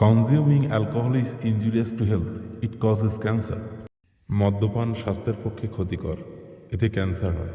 Consuming alcohol is injurious to health. It causes cancer. মদ্যপান স্বাস্থ্যের পক্ষে ক্ষতিকর, এতে ক্যান্সার হয়।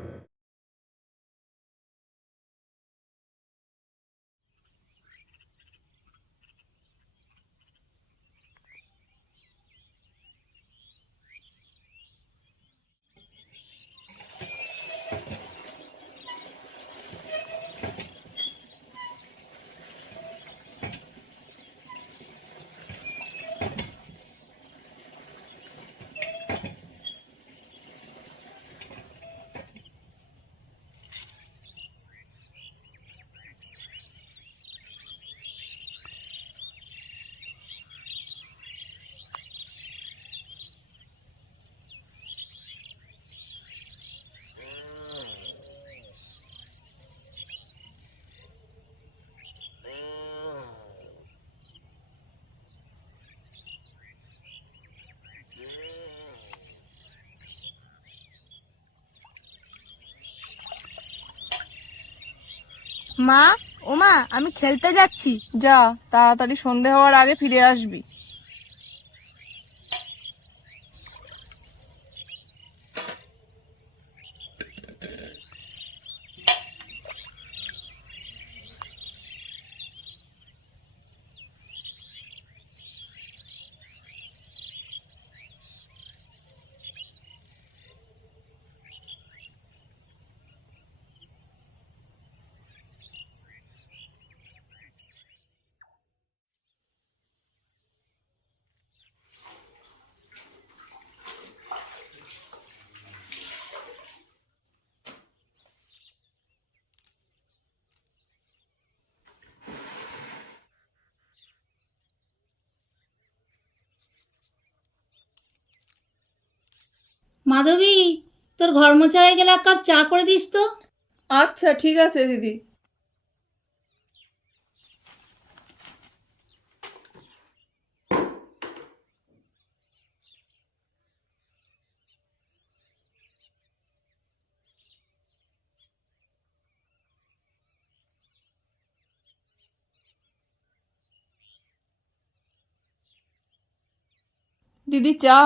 মা, ওমা, আমি খেলতে যাচ্ছি। যা, তাড়াতাড়ি সন্ধে হওয়ার আগে ফিরে আসবি। মাধবী, তোর ঘর মোছা হয়ে গেলে এক কাপ চা করে দিস তো। আচ্ছা, ঠিক আছে দিদি। দিদি, চা।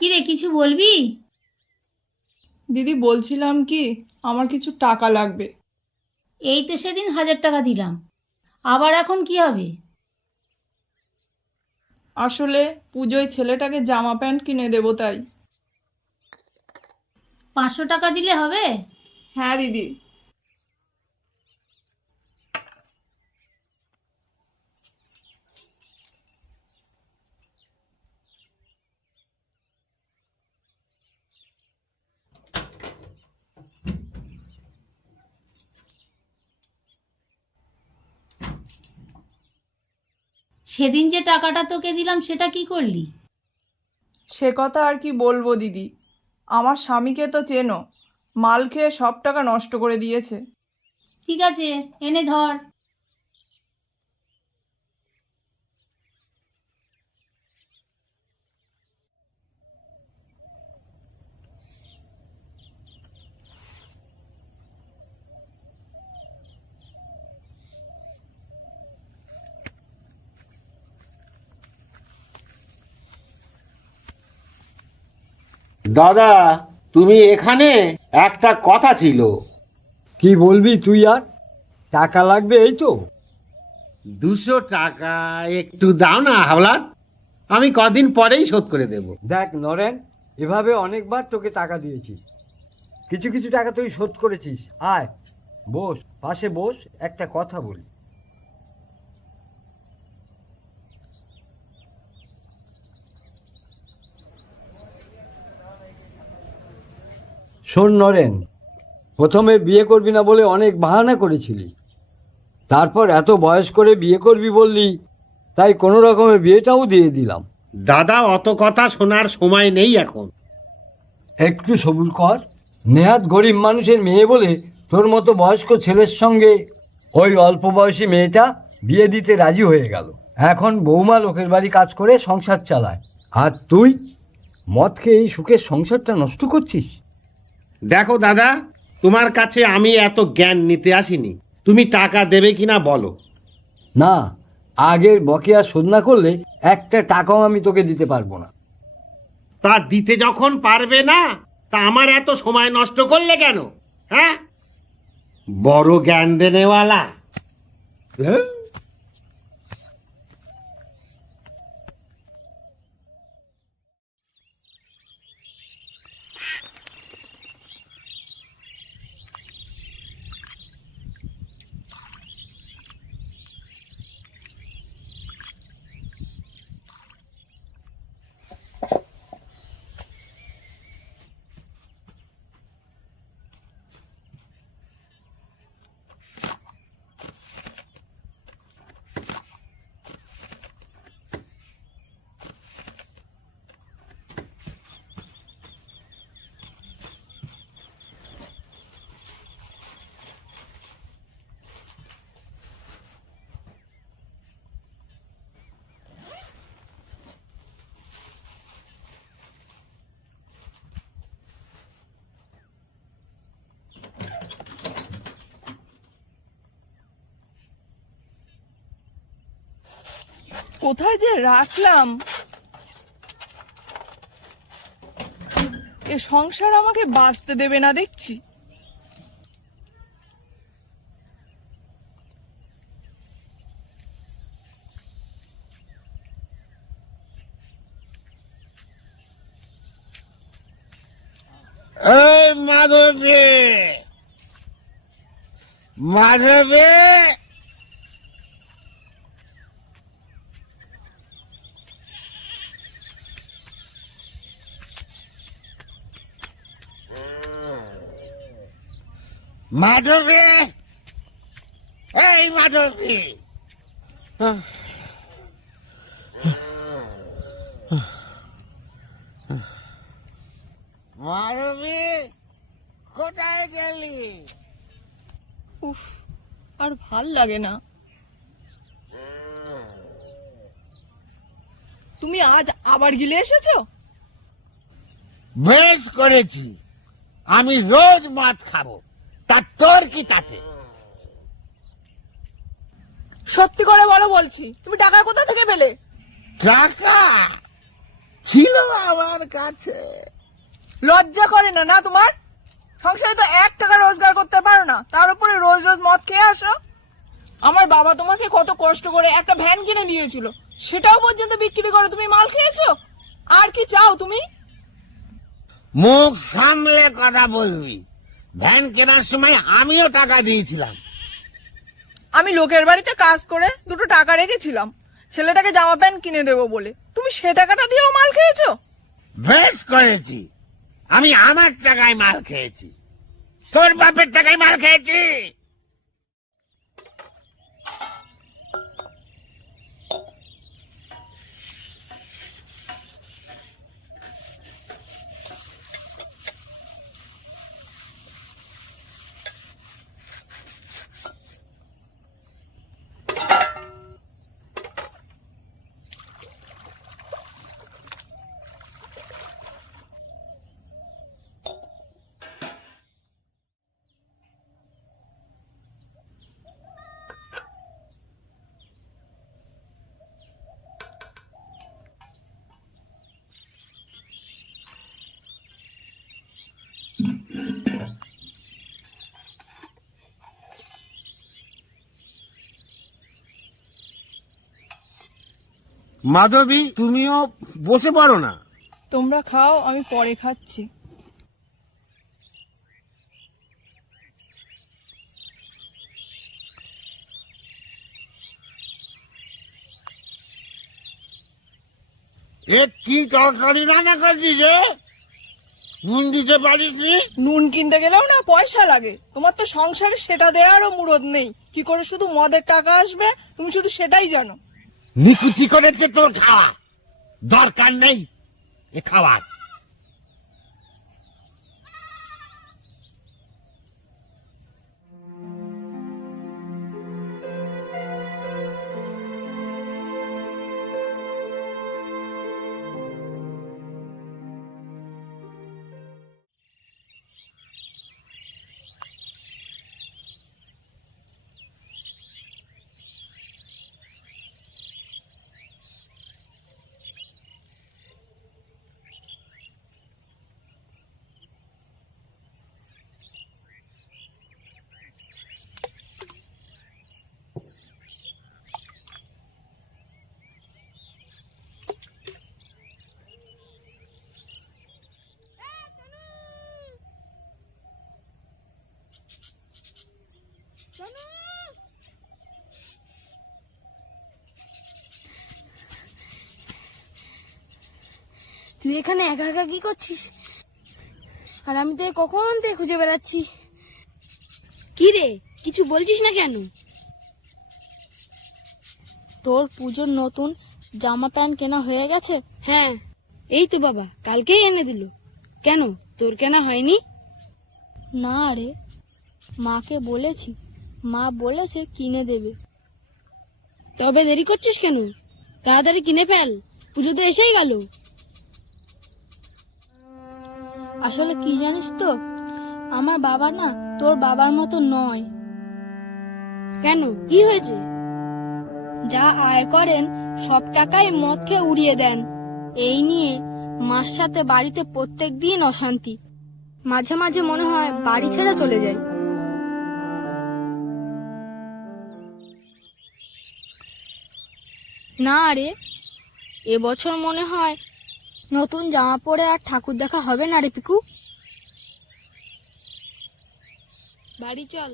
কি রে, কিছু বলবি? দিদি, বলছিলাম কি, আমার কিছু টাকা লাগবে। এই তো সেদিন 1000 টাকা দিলাম, আবার এখন কি হবে? আসলে পুজোয় ছেলেটাকে জামা প্যান্ট কিনে দেবো, তাই। 500 টাকা দিলে হবে? হ্যাঁ দিদি। সেদিন যে টাকাটা তোকে দিলাম সেটা কি করলি? সে কথা আর কি বলবো দিদি, আমার স্বামীকে তো চেনো, মাল খেয়ে সব টাকা নষ্ট করে দিয়েছে। ঠিক আছে, এনে ধর। দাদা, তুমি এখানে? একটা কথা ছিল। কি বলবি তুই আর? টাকা লাগবে এই তো। 200 টাকা একটু দাও না হাওলাত, আমি কদিন পরেই শোধ করে দেব। দেখ নরেন, এভাবে অনেকবার তোকে টাকা দিয়েছি, কিছু কিছু টাকা তুই শোধ করেছিস। আয় বস, পাশে বস, একটা কথা বলি। শোন নরেন, প্রথমে বিয়ে করবি না বলে অনেক বাহানা করেছিলি, তারপর এত বয়স করে বিয়ে করবি বললি, তাই কোনো রকমে বিয়েটাও দিয়ে দিলাম। দাদা, অত কথা শোনার সময় নেই এখন। একটু সবুর কর। নেহাত গরিব মানুষের মেয়ে বলে তোর মতো বয়স্ক ছেলের সঙ্গে ওই অল্প বয়সী মেয়েটা বিয়ে দিতে রাজি হয়ে গেল। এখন বৌমা লোকের বাড়ি কাজ করে সংসার চালায়, আর তুই মদ খেয়ে এই সুখের সংসারটা নষ্ট করছিস? দেখো দাদা, তোমার কাছে আমি এত জ্ঞান নিতে আসিনি। তুমি টাকা দেবে কিনা বলো। না, আগের বকেয়া শোধ না করলে একটা টাকাও আমি তোকে দিতে পারবো না। তা দিতে যখন পারবে না, তা আমার এত সময় নষ্ট করলে কেন? হ্যাঁ, বড় জ্ঞান দেনেওয়ালা। হ্যাঁ? কোথায় যে রাখলাম? এ সংসার আমাকে বাঁচতে দেবে না দেখছি। এই মাধবী, মাধবী, মাধবী, এই মাধবী। মাধবী, কোথায় গেলি? উফ, আর ভাল লাগে না। তুমি আজ আবার গিলে এসেছো? বেশ করেছি, আমি রোজ মদ খাবো, তা তোর কি তাতে? সত্যি করে বলো বলছি, তুমি টাকা কোথা থেকে পেলে? টাকা ছিল আমার কাছে। লজ্জা করে না না তোমার? সংসারে তো 1 টাকা রোজগার করতে পারো না, তার উপরে রোজ রোজ মদ খেয়ে আসো। আমার বাবা তোমাকে কত কষ্ট করে একটা ভ্যান কিনে দিয়েছিল, সেটাও পর্যন্ত বিক্রি করে তুমি মাল খেয়েছো। আর কি চাও তুমি? মুখ সামলে কথা বলবি। ভ্যান কেনার সময় আমিও টাকা দিয়েছিলাম। আমি লোকের বাড়িতে কাজ করে 2টো টাকা রেখেছিলাম ছেলেটাকে জামা প্যান্ট কিনে দেবো বলে, তুমি সে টাকাটা দিয়েও মাল খেয়েছো? বেশ করেছি, আমি আমার টাকায় মাল খেয়েছি, তোর বাপের টাকায় মাল খেয়েছি। মাধবী, তুমিও বসে পড়ো না। তোমরা খাও, আমি পরে খাচ্ছি। এ কি তরকারি রান্না করছিস রে? নুন দিতে পারিসনি? নুন কিনতে গেলেও না পয়সা লাগে। তোমার তো সংসারে সেটা দেওয়ারও মুরদ নেই। কি করে শুধু মদের টাকা আসবে তুমি শুধু সেটাই জানো। নিকুচি করেছে তোর খাওয়া, দরকার নেই এ খাওয়ার। তুই এখানে একা একা কি করছিস? আর আমি তো কখন থেকে খুঁজে বেড়াচ্ছি। কি রে, কিছু বলছিস না কেন? তোর পুজোর নতুন জামা প্যান্ট কেনা হয়ে গেছে? হ্যাঁ, এই তো বাবা কালকেই এনে দিল। কেন, তোর কেনা হয়নি? না রে, মাকে বলেছি, মা বলেছে কিনে দেবে। তবে দেরি করছিস কেন? তাড়াতাড়ি কিনে ফেল, পুজো তো এসেই গেল। আসলে কি জানিস তো, আমার বাবা না তোর বাবার মতো নয়। কেন, কি হয়েছে? যা আয় করেন সব টাকাই মদ খেয়ে উড়িয়ে দেন। এই নিয়ে মার সাথে বাড়িতে প্রত্যেকদিন অশান্তি। মাঝে মাঝে মনে হয় বাড়ি ছেড়ে চলে যাই। না রে, এবছর মনে হয় নতুন জামা পরে আর ঠাকুর দেখা হবে না রে পিকু। বাড়ি চল।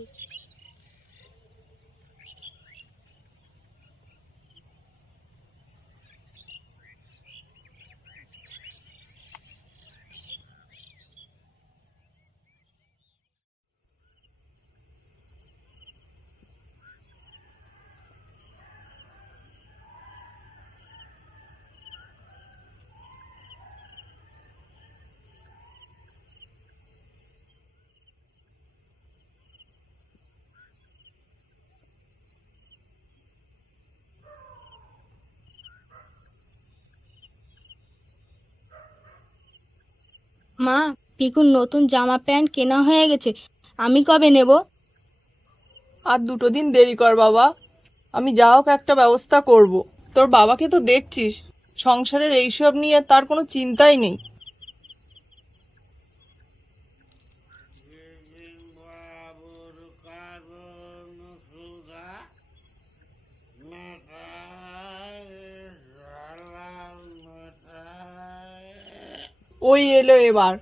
মা, পিকুর নতুন জামা প্যান্ট কেনা হয়ে গেছে, আমি কবে নেব? আর 2 দিন দেরি কর বাবা, আমি যা হোক একটা ব্যবস্থা করব। তোর বাবাকে তো দেখছিস, সংসারের এইসব নিয়ে তার কোনো চিন্তাই নেই। ওই এলো এবার।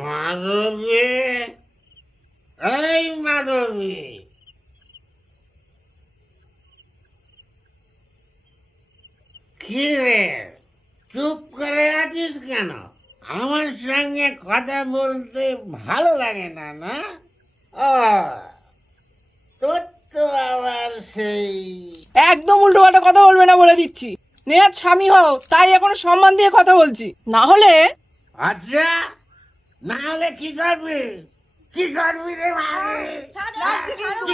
মাধবী, এই মাধবী, কি রে চুপ করে আছিস কেন? আমার সঙ্গে কথা বলতে ভালো লাগে না, না? ও, তোর তো আবার সেই একদম উল্টোপাল্টা কথা বলবে না বলে দিচ্ছি। নেহাত স্বামী হও, তাই এখন সম্মান দিয়ে কথা বলছি, না হলে। আচ্ছা, না হলে কি করবি? কি করবি রে ভাই? কি করবি?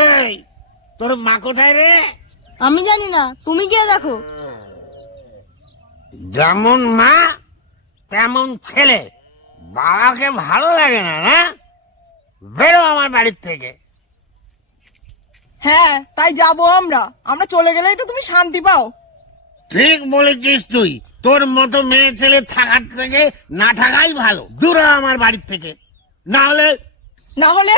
এই, তোর মা কোথায় রে? আমি জানি না, তুমি গিয়ে দেখো। যেমন মা তেমন ছেলে, বাবাকে ভালো লাগে না, না? বেরো আমার বাড়ির থেকে। হ্যাঁ, তাই যাবো আমরা। আমরা চলে গেলেই তো তুমি শান্তি পাও। ঠিক বলেছিস তুই। তোর মতো মেয়ে ছেলে থাকার থেকে না থাকাই ভালো। দূর হ আমার বাড়ির থেকে, না হলে না হলে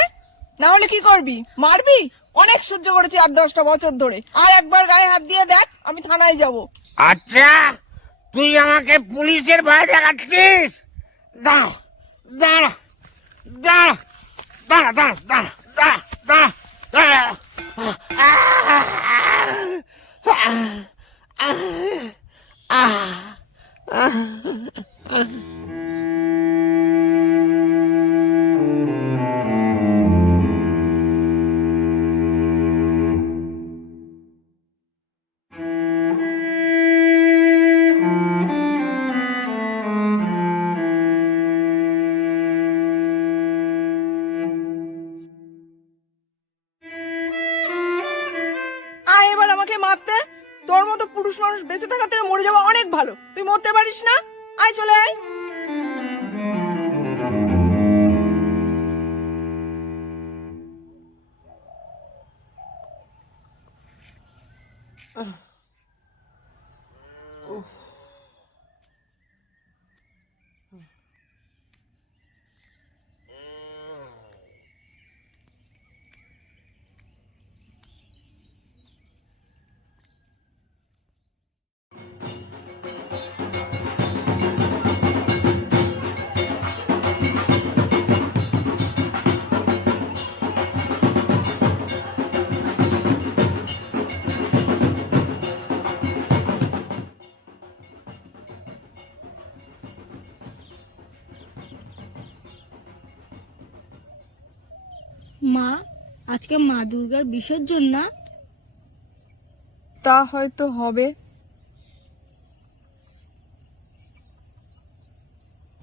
না হলে কি করবি? মারবি? অনেক সহ্য করেছি 8-10টা বছর ধরে। আর একবার গায়ে হাত দিয়ে দেখ, আমি থানায় যাব। আচ্ছা, তুই আমাকে পুলিশের ভয় দেখাচ্ছিস? দাঁড়া দাঁড়া দাঁড়া দাঁড়া দাঁড়া দাঁড়া দাঁড়া দাঁড়া দাঁড়া মারতে? তোর মতো পুরুষ মানুষ বেঁচে থাকা থেকে মরে যাওয়া অনেক ভালো। তুই মরতে পারিস না? আয় চলে আয়। মা, আজকে মা দুর্গার বিসর্জন না? তা হয়তো হবে।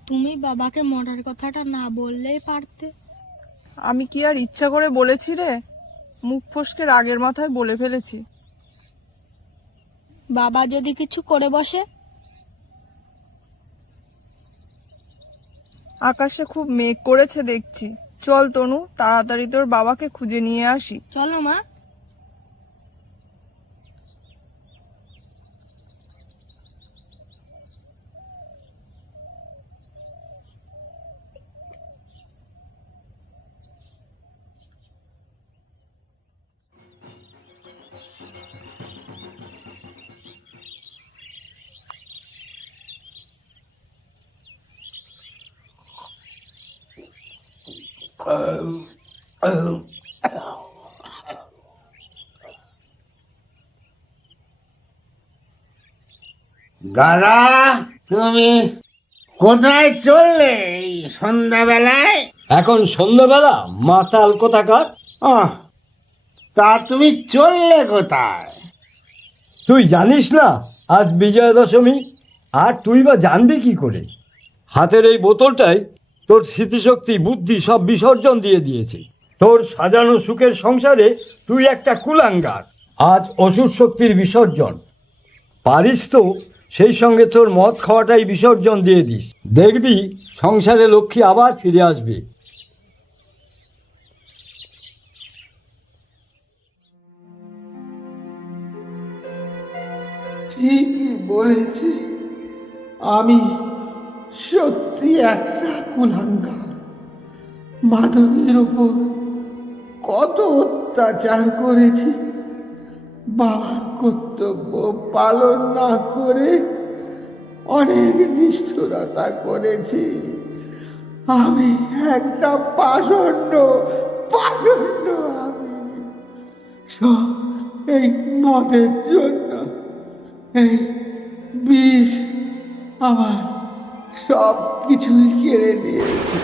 তুমি বাবাকে মরার কথাটা না বললেই পারতে। আমি কি আর ইচ্ছা করে বলেছি রে? মুখ ফসকে রাগের মাথায় বলে ফেলেছি। বাবা যদি কিছু করে বসে? আকাশে খুব মেঘ করেছে দেখছি। চল তনু, তাড়াতাড়ি তোর বাবাকে খুঁজে নিয়ে আসি। চলো মা। দাদা, তুমি কোথায় চললে এই সন্ধ্যাবেলায়? এখন সন্ধ্যাবেলা মাতাল কোথাকার। আহ, তা তুমি চললে কোথায়? তুই জানিস না আজ বিজয়া দশমী? আর তুই বা জানবি কি করে? হাতের এই বোতলটাই তোর স্মৃতিশক্তি বুদ্ধি সব বিসর্জন দিয়ে দিয়েছে। তোর সাজানো সুখের সংসারে তুই একটা কুলাঙ্গার। আজ অসুর শক্তির বিসর্জন। পারিস তো সেই সঙ্গে তোর মদ খাওয়াটাই বিসর্জন দিয়ে দিস। দেখবি সংসারে লক্ষ্মী আবার ফিরে আসবে। ঠিকই বলেছে, আমি সত্যি একটা কুলাঙ্গার। মাধবীর ওপর কত অত্যাচার করেছি, বাবার কর্তব্য পালন না করে অনেক নিষ্ঠুরতা করেছি। আমি একটা পাষণ্ড আমি। সব এই মদের জন্য। এই বিষ আমার সব কিছুই কেড়ে নিয়েছে।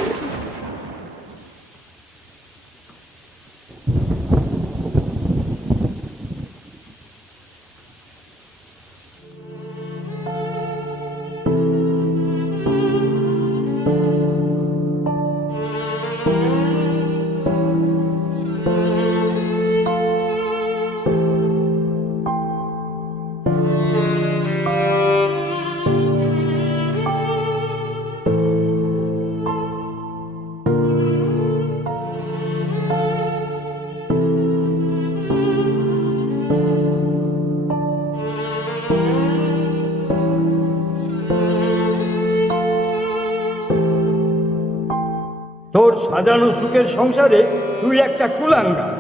তোর সাজানো সুখের সংসারে তুই একটা কুলাঙ্গার।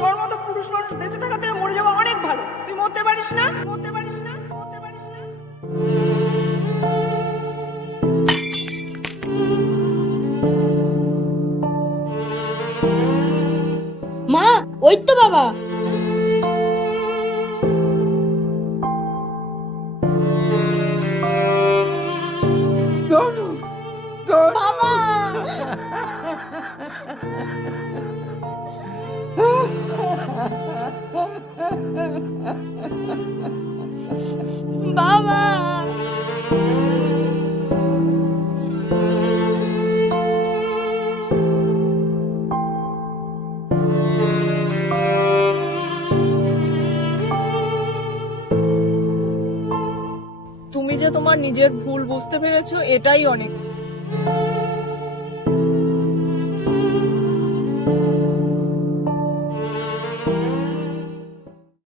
তোর মতো পুরুষ মানুষ বেঁচে থাকা থেকে মরে যাওয়া অনেক ভালো। তুই মরতে পারিস না? মরতে পারিস না? মরতে পারিস না? মা, ওই তো বাবা। তনু, তনু। বাবা! বাবা! যে তোমার নিজের ভুল বুঝতে পেরেছো এটাই অনেক।